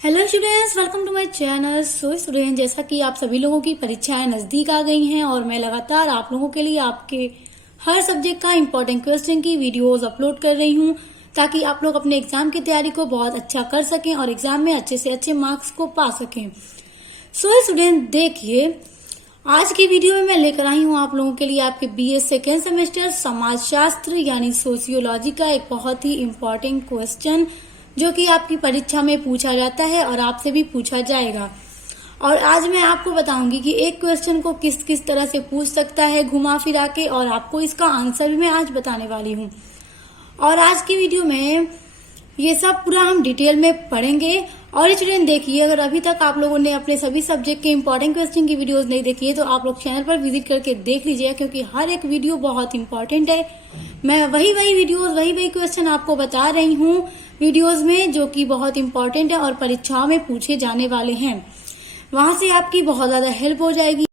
Hello students, welcome to my channel. So student, जैसा कि आप सभी लोगों की परीक्षाएं नजदीक आ गई हैं और मैं लगातार आप लोगों के लिए आपके हर सब्जेक्ट का इंपॉर्टेंट क्वेश्चन की वीडियोस अपलोड कर रही हूं ताकि आप लोग अपने एग्जाम की तैयारी को बहुत अच्छा कर सकें और एग्जाम में अच्छे से अच्छे मार्क्स को पा सकें। सो स्टूडेंट, देखिए आज की वीडियो में मैं लेकर आई हूँ आप लोगों के लिए आपके बीए सेकेंड सेमेस्टर समाजशास्त्र यानी सोशियोलॉजी का एक बहुत ही इम्पोर्टेंट क्वेश्चन जो कि आपकी परीक्षा में पूछा जाता है और आपसे भी पूछा जाएगा। और आज मैं आपको बताऊंगी कि एक क्वेश्चन को किस किस तरह से पूछ सकता है घुमा फिरा के, और आपको इसका आंसर भी मैं आज बताने वाली हूँ। और आज की वीडियो में ये सब पूरा हम डिटेल में पढ़ेंगे। और स्टूडेंट देखिए, अगर अभी तक आप लोगों ने अपने सभी सब्जेक्ट के इंपॉर्टेंट क्वेश्चन की वीडियोस नहीं देखी है तो आप लोग चैनल पर विजिट करके देख लीजिए, क्योंकि हर एक वीडियो बहुत इंपॉर्टेंट है। मैं वही वीडियोस वही क्वेश्चन आपको बता रही हूँ वीडियोस में, जो कि बहुत इंपॉर्टेंट है और परीक्षाओं में पूछे जाने वाले हैं। वहां से आपकी बहुत ज्यादा हेल्प हो जाएगी।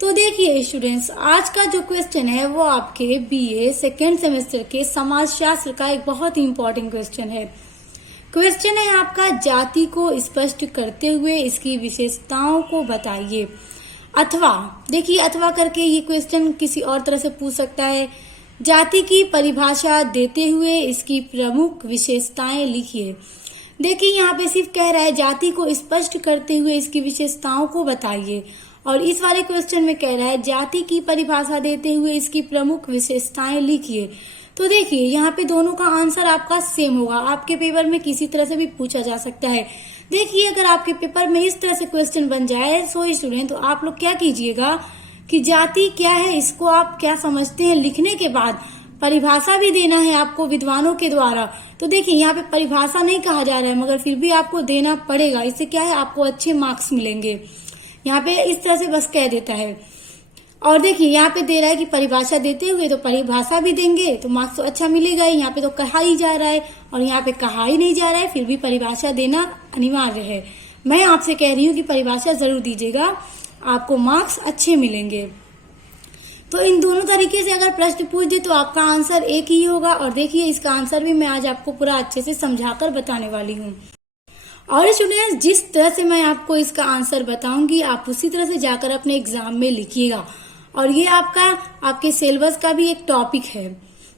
तो देखिए स्टूडेंट्स, आज का जो क्वेश्चन है वो आपके बीए सेकेंड सेमेस्टर के समाजशास्त्र का एक बहुत ही इंपॉर्टेंट क्वेश्चन है। क्वेश्चन है आपका, जाति को स्पष्ट करते हुए इसकी विशेषताओं को बताइए। अथवा देखिए, अथवा करके ये क्वेश्चन किसी और तरह से पूछ सकता है। जाति की परिभाषा देते हुए इसकी प्रमुख विशेषताएं लिखिए। देखिए यहाँ पे सिर्फ कह रहा है जाति को स्पष्ट करते हुए इसकी विशेषताओं को बताइए, और इस वाले क्वेश्चन में कह रहा है जाति की परिभाषा देते हुए इसकी प्रमुख विशेषताएं लिखिए। तो देखिए यहाँ पे दोनों का आंसर आपका सेम होगा। आपके पेपर में किसी तरह से भी पूछा जा सकता है। देखिए अगर आपके पेपर में इस तरह से क्वेश्चन बन जाए सो स्टूडेंट, तो आप लोग क्या कीजिएगा कि जाति क्या है इसको आप क्या समझते हैं लिखने के बाद परिभाषा भी देना है आपको विद्वानों के द्वारा। तो देखिए यहाँ पे परिभाषा नहीं कहा जा रहा है, मगर फिर भी आपको देना पड़ेगा। इससे क्या है, आपको अच्छे मार्क्स मिलेंगे। यहाँ पे इस तरह से बस कह देता है। और देखिए यहाँ पे दे रहा है कि परिभाषा देते हुए, तो परिभाषा भी देंगे तो मार्क्स तो अच्छा मिलेगा ही। यहाँ पे तो कहा ही जा रहा है और यहाँ पे कहा ही नहीं जा रहा है, फिर भी परिभाषा देना अनिवार्य है। मैं आपसे कह रही हूँ कि परिभाषा जरूर दीजिएगा, आपको मार्क्स अच्छे मिलेंगे। तो इन दोनों तरीके से अगर प्रश्न पूछ दे तो आपका आंसर एक ही होगा। और देखिए इसका आंसर भी मैं आज आपको पूरा अच्छे से समझाकर बताने वाली हूँ। और स्टूडेंट्स, जिस तरह से मैं आपको इसका आंसर बताऊंगी आप उसी तरह से जाकर अपने एग्जाम में लिखिएगा। और ये आपके सिलेबस का भी एक टॉपिक है।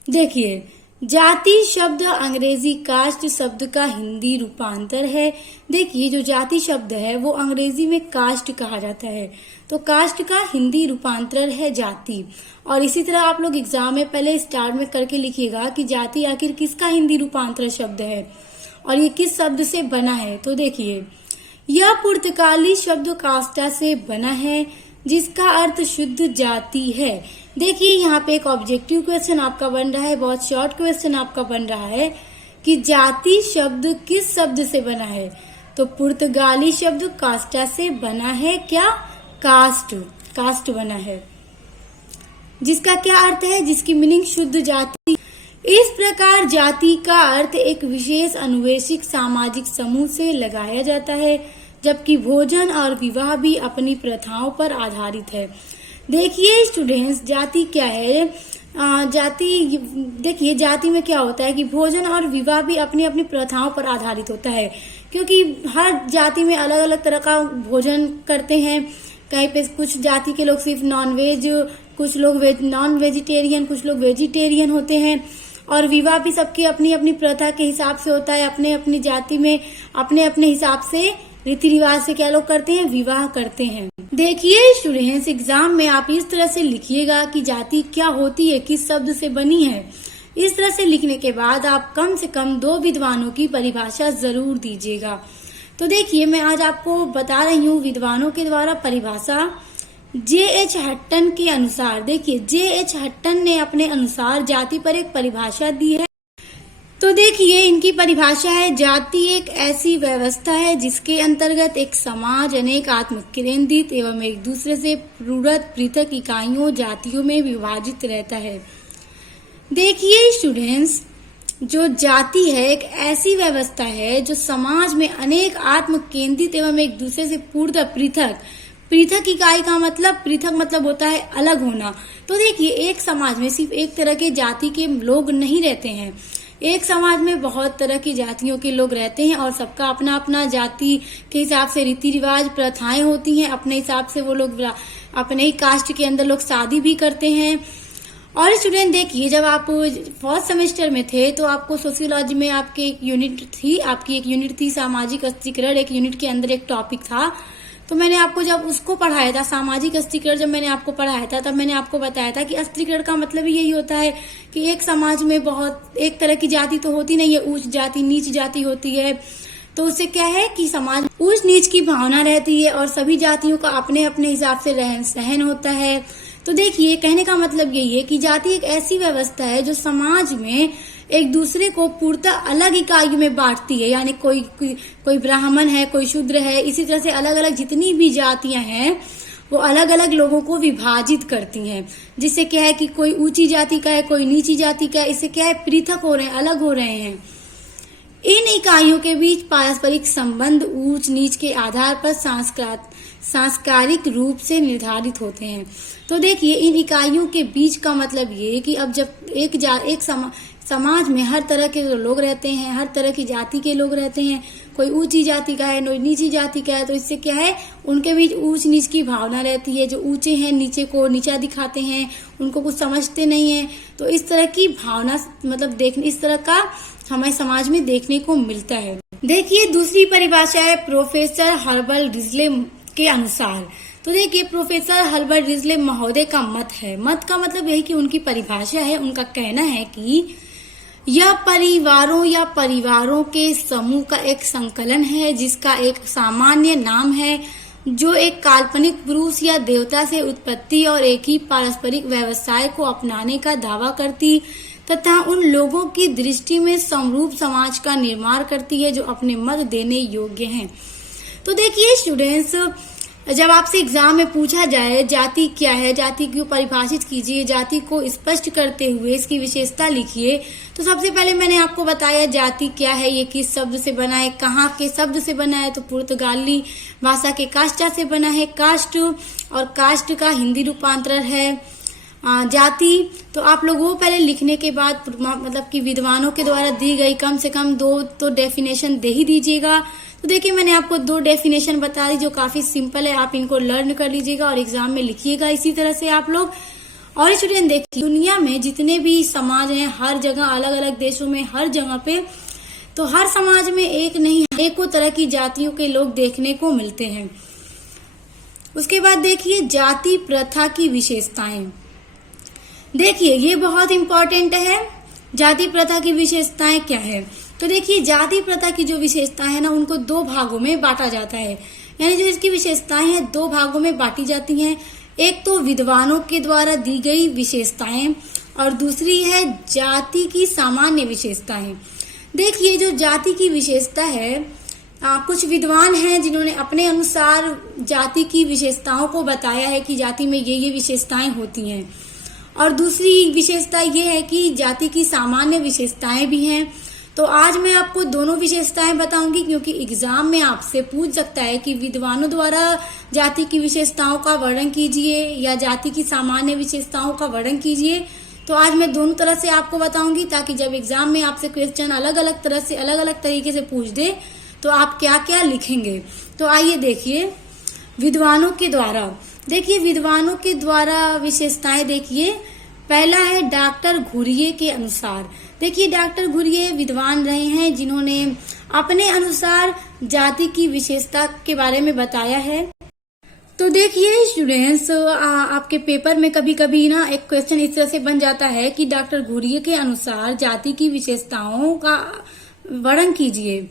देखिए, जाति शब्द अंग्रेजी कास्ट शब्द का हिंदी रूपांतर है। देखिए जो जाति शब्द है वो अंग्रेजी में कास्ट कहा जाता है, तो कास्ट का हिंदी रूपांतर है जाति। और इसी तरह आप लोग एग्जाम में पहले स्टार्ट में करके लिखिएगा कि जाति आखिर किसका हिंदी रूपांतर शब्द है और ये किस शब्द से बना है। तो देखिए, यह पुर्तगाली शब्द कास्टा से बना है जिसका अर्थ शुद्ध जाति है। देखिए यहाँ पे एक ऑब्जेक्टिव क्वेश्चन आपका बन रहा है, बहुत शॉर्ट क्वेश्चन आपका बन रहा है कि जाति शब्द किस शब्द से बना है। तो पुर्तगाली शब्द कास्टा से बना है। क्या? कास्ट बना है, जिसका क्या अर्थ है, जिसकी मीनिंग शुद्ध जाति। इस प्रकार जाति का अर्थ एक विशेष अनुवंशिक सामाजिक समूह से लगाया जाता है, जबकि भोजन और विवाह भी अपनी प्रथाओं पर आधारित है। देखिए स्टूडेंट्स, जाति क्या है, जाति देखिए जाति में क्या होता है कि भोजन और विवाह भी अपनी अपनी प्रथाओं पर आधारित होता है, क्योंकि हर जाति में अलग अलग तरह का भोजन करते हैं। कहीं पे कुछ जाति के लोग सिर्फ नॉनवेज, कुछ लोग नॉन वेजिटेरियन, कुछ लोग वेजिटेरियन होते हैं। और विवाह भी सबकी अपनी अपनी प्रथा के हिसाब से होता है, अपने अपनी जाति में अपने अपने हिसाब से रीति रिवाज से क्या लोग करते हैं, विवाह करते हैं। देखिए स्टूडेंट्स, एग्जाम में आप इस तरह से लिखिएगा कि जाति क्या होती है, किस शब्द से बनी है। इस तरह से लिखने के बाद आप कम से कम 2 विद्वानों की परिभाषा जरूर दीजिएगा। तो देखिए मैं आज आपको बता रही हूँ विद्वानों के द्वारा परिभाषा। J.H. हट्टन के अनुसार, देखिए J.H. हट्टन ने अपने अनुसार जाति पर एक परिभाषा दी है। तो देखिए इनकी परिभाषा है, जाति एक ऐसी व्यवस्था है जिसके अंतर्गत एक समाज अनेक आत्म केंद्रित एवं एक दूसरे से पृथक इकाइयों जातियों में विभाजित रहता है। देखिए स्टूडेंट्स, जो जाति है एक ऐसी व्यवस्था है जो समाज में अनेक आत्म केंद्रित एवं एक दूसरे से पृथक इकाई का मतलब, पृथक मतलब होता है अलग होना। तो देखिए एक समाज में सिर्फ एक तरह के जाति के लोग नहीं रहते हैं, एक समाज में बहुत तरह की जातियों के लोग रहते हैं और सबका अपना अपना जाति के हिसाब से रीति रिवाज प्रथाएं होती हैं। अपने हिसाब से वो लोग अपने ही कास्ट के अंदर लोग शादी भी करते हैं। और स्टूडेंट देखिए, जब आप फर्स्ट सेमेस्टर में थे तो आपको सोशियोलॉजी में आपकी एक यूनिट थी सामाजिक अस्तित्व। एक यूनिट के अंदर एक टॉपिक था, तो मैंने आपको जब उसको पढ़ाया था, सामाजिक अस्तित्व जब मैंने आपको पढ़ाया था, तब मैंने आपको बताया था कि अस्तित्व का मतलब यही होता है कि एक समाज में बहुत एक तरह की जाति तो होती नहीं है, उच्च जाति नीच जाति होती है। तो उससे क्या है कि समाज ऊंच नीच की भावना रहती है और सभी जातियों का अपने अपने हिसाब से रहन सहन होता है। तो देखिए, कहने का मतलब यही है कि जाति एक ऐसी व्यवस्था है जो समाज में एक दूसरे को पूर्णतः अलग इकाइयों में बांटती है। यानी कोई ब्राह्मण है, कोई शूद्र है, इसी तरह से अलग अलग जितनी भी जातियां हैं वो अलग अलग लोगों को विभाजित करती हैं। जिससे क्या है कि कोई ऊंची जाति का है, कोई नीची जाति का है, इससे क्या है पृथक हो रहे हैं, अलग हो रहे हैं। इन इकाइयों के बीच पारस्परिक संबंध ऊंच नीच के आधार पर सांस्कारिक रूप से निर्धारित होते हैं। तो देखिए, इन इकाइयों के बीच का मतलब ये कि अब जब एक समाज में हर तरह के लोग रहते हैं, हर तरह की जाति के लोग रहते हैं, कोई ऊंची जाति का है, कोई नीची जाति का है, तो इससे क्या है उनके बीच ऊंच नीच की भावना रहती है। जो ऊंचे हैं नीचे को नीचा दिखाते हैं, उनको कुछ समझते नहीं है। तो इस तरह की भावना मतलब इस तरह का हमारे समाज में देखने को मिलता है। देखिए, दूसरी परिभाषा है प्रोफेसर हर्बर्ट रिजले के अनुसार। तो देखिए, प्रोफेसर हर्बर्ट रिजले महोदय का मत है। मत का मतलब यही कि उनकी परिभाषा है। उनका कहना है कि यह परिवारों के समूह का एक संकलन है जिसका एक सामान्य नाम है, जो एक काल्पनिक पुरुष या देवता से उत्पत्ति और एक ही पारस्परिक व्यवसाय को अपनाने का दावा करती तथा उन लोगों की दृष्टि में समरूप समाज का निर्माण करती है जो अपने मत देने योग्य हैं। तो देखिए स्टूडेंट्स, जब आपसे एग्जाम में पूछा जाए जाति क्या है, जाति को परिभाषित कीजिए, जाति को स्पष्ट करते हुए इसकी विशेषता लिखिए, तो सबसे पहले मैंने आपको बताया जाति क्या है, ये किस शब्द से बना है, कहाँ के शब्द से बना है। तो पुर्तगाली भाषा के कास्टा से बना है, कास्ट, और कास्ट का हिंदी रूपांतरण है जाति। तो आप लोगों को पहले लिखने के बाद मतलब कि विद्वानों के द्वारा दी गई कम से कम 2 तो डेफिनेशन दे ही दीजिएगा। तो देखिए, मैंने आपको 2 डेफिनेशन बता दी जो काफी सिंपल है, आप इनको लर्न कर लीजिएगा और एग्जाम में लिखिएगा इसी तरह से आप लोग। और स्टूडेंट देखिए, दुनिया में जितने भी समाज हैं हर जगह, अलग अलग देशों में हर जगह पे, तो हर समाज में एक नहीं अनेकों तरह की जातियों के लोग देखने को मिलते हैं। उसके बाद देखिए जाति प्रथा की विशेषताएं। देखिए, ये बहुत इंपॉर्टेंट है। जाति प्रथा की विशेषताएं क्या है? तो देखिए, जाति प्रथा की जो विशेषताएं है ना, उनको 2 भागों में बांटा जाता है। यानी जो इसकी विशेषताएं हैं 2 भागों में बांटी जाती हैं। एक तो विद्वानों के द्वारा दी गई विशेषताएं और दूसरी है जाति की सामान्य विशेषताएं। देखिए, जो जाति की विशेषता है, कुछ विद्वान हैं जिन्होंने अपने अनुसार जाति की विशेषताओं को बताया है कि जाति में ये विशेषताएं होती हैं। और दूसरी विशेषता ये है कि जाति की सामान्य विशेषताएं भी हैं। तो आज मैं आपको दोनों विशेषताएं बताऊंगी, क्योंकि एग्जाम में आपसे पूछ सकता है कि विद्वानों द्वारा जाति की विशेषताओं का वर्णन कीजिए या जाति की सामान्य विशेषताओं का वर्णन कीजिए। तो आज मैं दोनों तरह से आपको बताऊंगी, ताकि जब एग्जाम में आपसे क्वेश्चन अलग अलग तरह से अलग अलग तरीके से पूछ दे तो आप क्या क्या लिखेंगे। तो आइए देखिए विद्वानों के द्वारा। देखिए, विद्वानों के द्वारा विशेषताएं देखिए। पहला है डॉक्टर घुरिये के अनुसार। देखिए, डॉक्टर घुरिये विद्वान रहे हैं जिन्होंने अपने अनुसार जाति की विशेषता के बारे में बताया है। तो देखिए स्टूडेंट्स, आपके पेपर में कभी कभी ना एक क्वेश्चन इस तरह से बन जाता है कि डॉक्टर घुरिये के अनुसार जाति की विशेषताओं का वर्णन कीजिए।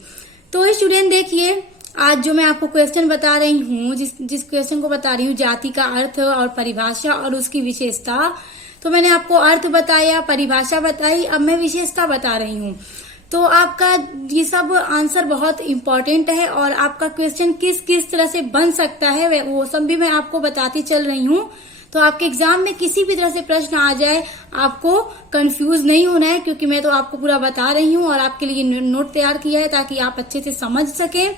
तो स्टूडेंट देखिए, आज जो मैं आपको क्वेश्चन बता रही हूँ, जिस क्वेश्चन को बता रही हूँ, जाति का अर्थ और परिभाषा और उसकी विशेषता, तो मैंने आपको अर्थ बताया, परिभाषा बताई, अब मैं विशेषता बता रही हूँ। तो आपका ये सब आंसर बहुत इम्पोर्टेंट है और आपका क्वेश्चन किस किस तरह से बन सकता है वो सब भी मैं आपको बताती चल रही हूँ। तो आपके एग्जाम में किसी भी तरह से प्रश्न आ जाए, आपको कंफ्यूज नहीं होना है, क्योंकि मैं तो आपको पूरा बता रही हूँ और आपके लिए नोट तैयार किया है ताकि आप अच्छे से समझ सकें।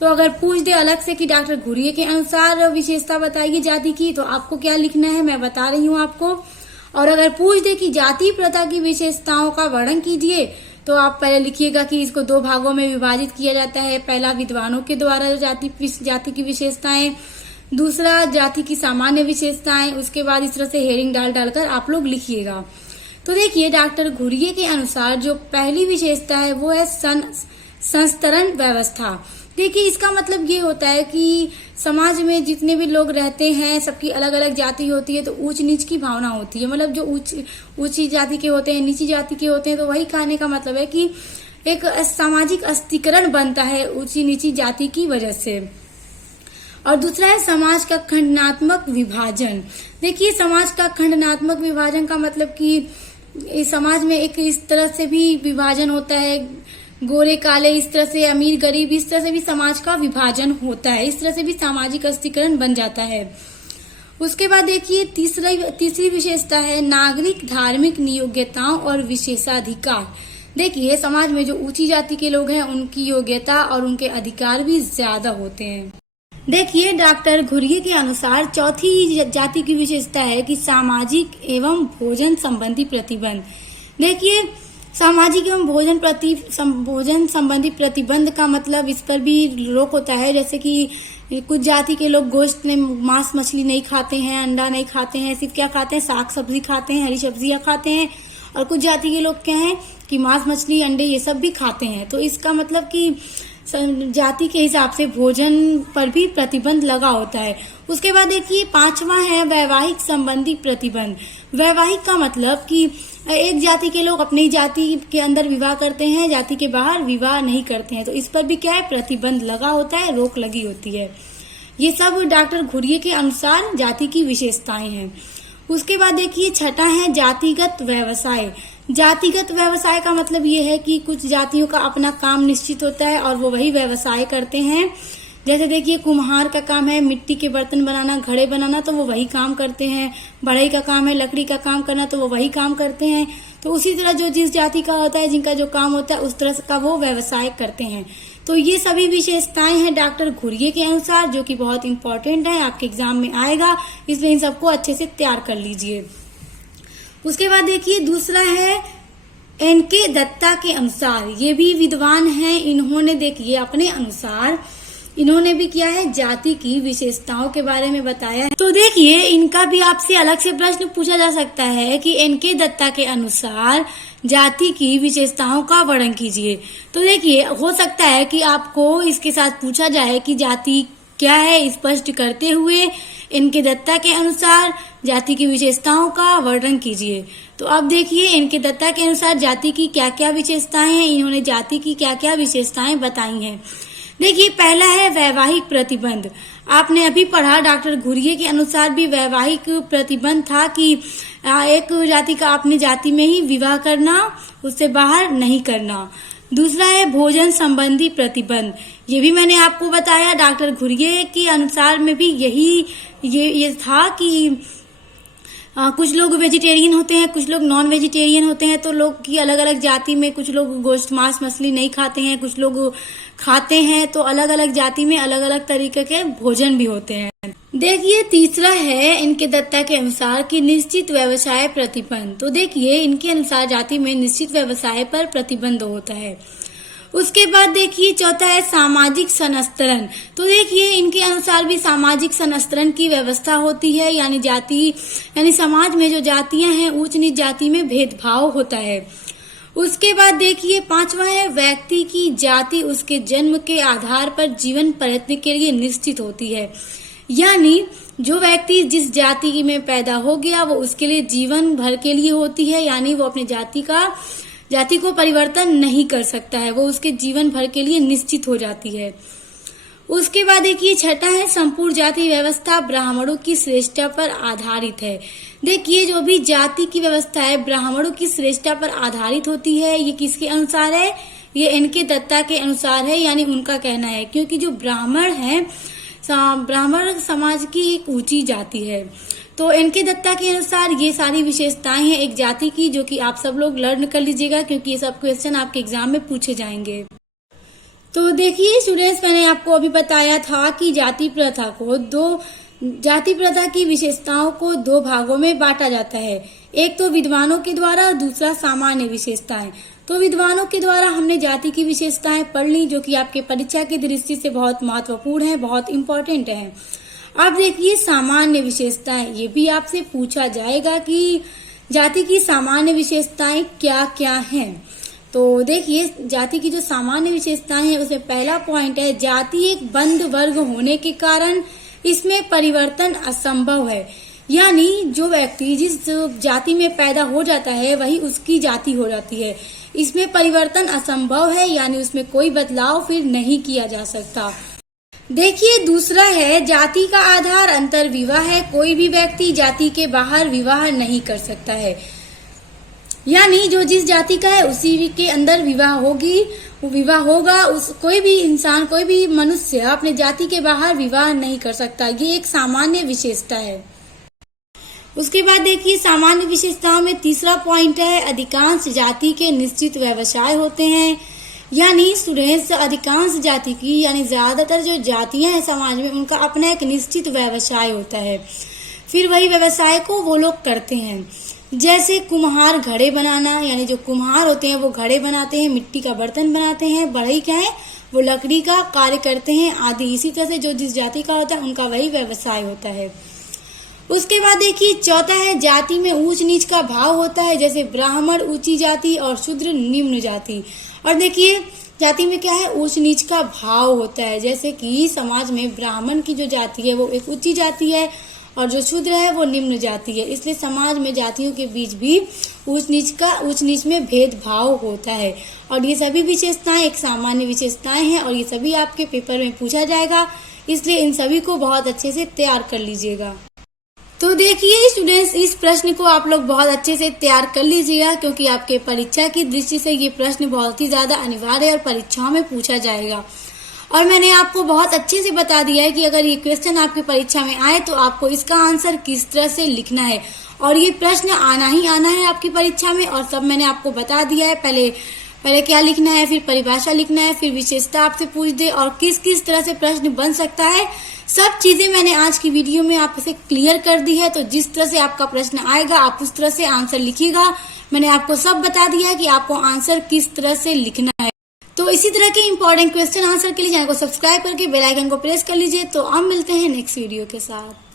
तो अगर पूछ दे अलग से कि डॉक्टर घुरिये के अनुसार विशेषता बताइए जाति की, तो आपको क्या लिखना है मैं बता रही हूँ आपको। और अगर पूछ दे कि जाति प्रथा की विशेषताओं का वर्णन कीजिए, तो आप पहले लिखिएगा कि इसको दो भागों में विभाजित किया जाता है। पहला विद्वानों के द्वारा जो जाति की विशेषताएं, दूसरा जाति की सामान्य विशेषताएं। उसके बाद इस तरह से हेडिंग डालकर आप लोग लिखिएगा। तो देखिए डॉक्टर घुरिये के अनुसार जो पहली विशेषता है वो है संस्तरण व्यवस्था। देखिए इसका मतलब ये होता है कि समाज में जितने भी लोग रहते हैं सबकी अलग अलग जाति होती है, तो ऊंच नीच की भावना होती है। मतलब जो ऊंची जाति के होते हैं, नीची जाति के होते हैं, तो वही कहने का मतलब है कि एक सामाजिक अस्तिकरण बनता है ऊंची नीची जाति की वजह से। और दूसरा है समाज का खंडनात्मक विभाजन। देखिए समाज का खंडनात्मक विभाजन का मतलब कि समाज में एक इस तरह से भी विभाजन होता है, गोरे काले, इस तरह से अमीर गरीब, इस तरह से भी समाज का विभाजन होता है। इस तरह से भी सामाजिक अस्तिकरण बन जाता है। उसके बाद देखिए तीसरी विशेषता है नागरिक धार्मिक नियोग्यताओं और विशेषाधिकार। देखिए समाज में जो ऊंची जाति के लोग हैं उनकी योग्यता और उनके अधिकार भी ज्यादा होते हैं। देखिए डॉक्टर घुरिये के अनुसार चौथी जाति की विशेषता है कि सामाजिक एवं भोजन संबंधी प्रतिबंध। देखिए सामाजिक एवं भोजन संबंधी प्रतिबंध का मतलब इस पर भी रोक होता है। जैसे कि कुछ जाति के लोग गोश्त में मांस मछली नहीं खाते हैं, अंडा नहीं खाते हैं, सिर्फ क्या खाते हैं, साग सब्जी खाते हैं, हरी सब्जियां खाते हैं। और कुछ जाति के लोग क्या हैं कि मांस मछली अंडे ये सब भी खाते हैं। तो इसका मतलब कि जाति के हिसाब से भोजन पर भी प्रतिबंध लगा होता है। उसके बाद देखिए पांचवा है वैवाहिक संबंधी प्रतिबंध। वैवाहिक का मतलब कि एक जाति के लोग अपनी जाति के अंदर विवाह करते हैं, जाति के बाहर विवाह नहीं करते हैं। तो इस पर भी क्या है, प्रतिबंध लगा होता है, रोक लगी होती है। ये सब डॉक्टर घुरिये के अनुसार जाति की विशेषताएं हैं। उसके बाद देखिए छठा है जातिगत व्यवसाय। जातिगत व्यवसाय का मतलब ये है कि कुछ जातियों का अपना काम निश्चित होता है और वो वही व्यवसाय करते हैं। जैसे देखिए कुम्हार का काम है मिट्टी के बर्तन बनाना, घड़े बनाना, तो वो वही काम करते हैं। बढ़ई का काम है लकड़ी का काम करना, तो वो वही काम करते हैं। तो उसी तरह जो जिस जाति का होता है, जिनका जो काम होता है, उस तरह का वो व्यवसाय करते हैं। तो ये सभी विशेषताएं हैं डॉक्टर घुरिये के अनुसार, जो कि बहुत इंपॉर्टेंट है, आपके एग्जाम में आएगा, इसलिए इन सबको अच्छे से तैयार कर लीजिए। उसके बाद देखिए दूसरा है एनके दत्ता के अनुसार। ये भी विद्वान हैं, इन्होंने देखिए अपने अनुसार इन्होंने भी किया है जाति की विशेषताओं के बारे में बताया है। तो देखिए इनका भी आपसे अलग से प्रश्न पूछा जा सकता है कि एनके दत्ता के अनुसार जाति की विशेषताओं का वर्णन कीजिए। तो देखिए हो सकता है कि आपको इसके साथ पूछा जाए कि जाति क्या है, स्पष्ट करते हुए इनके दत्ता के अनुसार जाति की विशेषताओं का वर्णन कीजिए। तो अब देखिए इनके दत्ता के अनुसार जाति की क्या क्या विशेषताएं हैं, इन्होंने जाति की क्या क्या विशेषताएं बताई हैं। देखिए पहला है वैवाहिक प्रतिबंध। आपने अभी पढ़ा डॉक्टर घुरिये के अनुसार भी वैवाहिक प्रतिबंध था कि एक जाति का अपने जाति में ही विवाह करना, उससे बाहर नहीं करना। दूसरा है भोजन संबंधी प्रतिबंध। ये भी मैंने आपको बताया, डॉक्टर घुरिये के अनुसार में भी ये था कि कुछ लोग वेजिटेरियन होते हैं, कुछ लोग नॉन वेजिटेरियन होते हैं। तो लोग की अलग अलग जाति में कुछ लोग गोश्त मांस मछली नहीं खाते हैं, कुछ लोग खाते हैं। तो अलग अलग जाति में अलग अलग तरीके के भोजन भी होते हैं। देखिए तीसरा है इनके दत्ता के अनुसार कि निश्चित व्यवसाय प्रतिबंध। तो देखिए इनके अनुसार जाति में निश्चित व्यवसाय पर प्रतिबंध होता है। उसके बाद देखिए चौथा है सामाजिक संस्तरण। तो देखिए इनके अनुसार भी सामाजिक संस्तरण की व्यवस्था होती है, यानी समाज में जो जातियां हैं ऊंच नीच जाति में भेदभाव होता है। उसके बाद देखिए पांचवा है व्यक्ति की जाति उसके जन्म के आधार पर जीवन प्रयत्न के लिए निश्चित होती है। यानी जो व्यक्ति जिस जाति में पैदा हो गया वो उसके लिए जीवन भर के लिए होती है, यानी वो अपने जाति को परिवर्तन नहीं कर सकता है, वो उसके जीवन भर के लिए निश्चित हो जाती है। उसके बाद देखिए छठा है संपूर्ण जाति व्यवस्था ब्राह्मणों की श्रेष्ठता पर आधारित है। देखिए जो भी जाति की व्यवस्था है ब्राह्मणों की श्रेष्ठता पर आधारित होती है। ये किसके अनुसार है, ये इनके दत्ता के अनुसार है, यानी उनका कहना है, क्योंकि जो ब्राह्मण है ब्राह्मण समाज की एक ऊंची जाति है। तो इनके दत्ता के अनुसार ये सारी विशेषताएं हैं एक जाति की, जो कि आप सब लोग लर्न कर लीजिएगा, क्योंकि ये सब क्वेश्चन आपके एग्जाम में पूछे जाएंगे। तो देखिए स्टूडेंट्स, मैंने आपको अभी बताया था कि जाति प्रथा की विशेषताओं को दो भागों में बांटा जाता है, एक तो विद्वानों के द्वारा, दूसरा सामान्य विशेषताएं। तो विद्वानों के द्वारा हमने जाति की विशेषताएं पढ़ ली, जो कि आपके परीक्षा की दृष्टि से बहुत महत्वपूर्ण है, बहुत इंपॉर्टेंट है। अब देखिए सामान्य विशेषताएं, ये भी आपसे पूछा जाएगा कि जाति की सामान्य विशेषताएं क्या क्या हैं। तो देखिए जाति की जो सामान्य विशेषताएं हैं उसमें पहला पॉइंट है, जाति एक बंद वर्ग होने के कारण इसमें परिवर्तन असंभव है। यानी जो व्यक्ति जिस जाति में पैदा हो जाता है वही उसकी जाति हो जाती है। इसमें परिवर्तन असंभव है, यानी उसमें कोई बदलाव फिर नहीं किया जा सकता। देखिए दूसरा है, जाति का आधार अंतर विवाह है। कोई भी व्यक्ति जाति के बाहर विवाह नहीं कर सकता है, यानी जो जिस जाति का है उसी के अंदर विवाह होगी, वो विवाह होगा। कोई भी इंसान, कोई भी मनुष्य अपने जाति के बाहर विवाह नहीं कर सकता। ये एक सामान्य विशेषता है। उसके बाद देखिए सामान्य विशेषताओं में तीसरा पॉइंट है, अधिकांश जाति के निश्चित व्यवसाय होते हैं। यानी स्टूडेंट्स, अधिकांश जाति की यानी ज्यादातर जो जातियां हैं समाज में, उनका अपना एक निश्चित व्यवसाय होता है। फिर वही व्यवसाय को वो लोग करते हैं। जैसे कुम्हार घड़े बनाना, यानी जो कुम्हार होते हैं वो घड़े बनाते हैं, मिट्टी का बर्तन बनाते हैं। बढ़ई क्या है, वो लकड़ी का कार्य करते हैं आदि। इसी तरह से जो जिस जाति का होता है उनका वही व्यवसाय होता है। उसके बाद देखिए चौथा है, जाति में ऊंच नीच का भाव होता है। जैसे ब्राह्मण ऊंची जाति और शूद्र निम्न जाति। और देखिए जाति में क्या है, ऊंच नीच का भाव होता है। जैसे कि समाज में ब्राह्मण की जो जाति है वो एक ऊंची जाति है और जो शूद्र है वो निम्न जाति है। इसलिए समाज में जातियों के बीच भी ऊंच नीच में भेदभाव होता है। और ये सभी विशेषताएं एक सामान्य विशेषताएं हैं और ये सभी आपके पेपर में पूछा जाएगा, इसलिए इन सभी को बहुत अच्छे से तैयार कर लीजिएगा। तो देखिए स्टूडेंट्स, इस प्रश्न को आप लोग बहुत अच्छे से तैयार कर लीजिएगा, क्योंकि आपके परीक्षा की दृष्टि से ये प्रश्न बहुत ही ज्यादा अनिवार्य है और परीक्षाओं में पूछा जाएगा। और मैंने आपको बहुत अच्छे से बता दिया है कि अगर ये क्वेश्चन आपकी परीक्षा में आए तो आपको इसका आंसर किस तरह से लिखना है। और ये प्रश्न आना ही आना है आपकी परीक्षा में, और सब मैंने आपको बता दिया है। पहले क्या लिखना है, फिर परिभाषा लिखना है, फिर विशेषता आपसे पूछ दे और किस किस तरह से प्रश्न बन सकता है, सब चीजें मैंने आज की वीडियो में आपसे क्लियर कर दी है। तो जिस तरह से आपका प्रश्न आएगा आप उस तरह से आंसर लिखिएगा। मैंने आपको सब बता दिया है कि आपको आंसर किस तरह से लिखना है। तो इसी तरह के इंपॉर्टेंट क्वेश्चन आंसर के लिए चैनल को सब्सक्राइब करके बेल आइकन को प्रेस कर लीजिए। तो अब मिलते हैं नेक्स्ट वीडियो के साथ।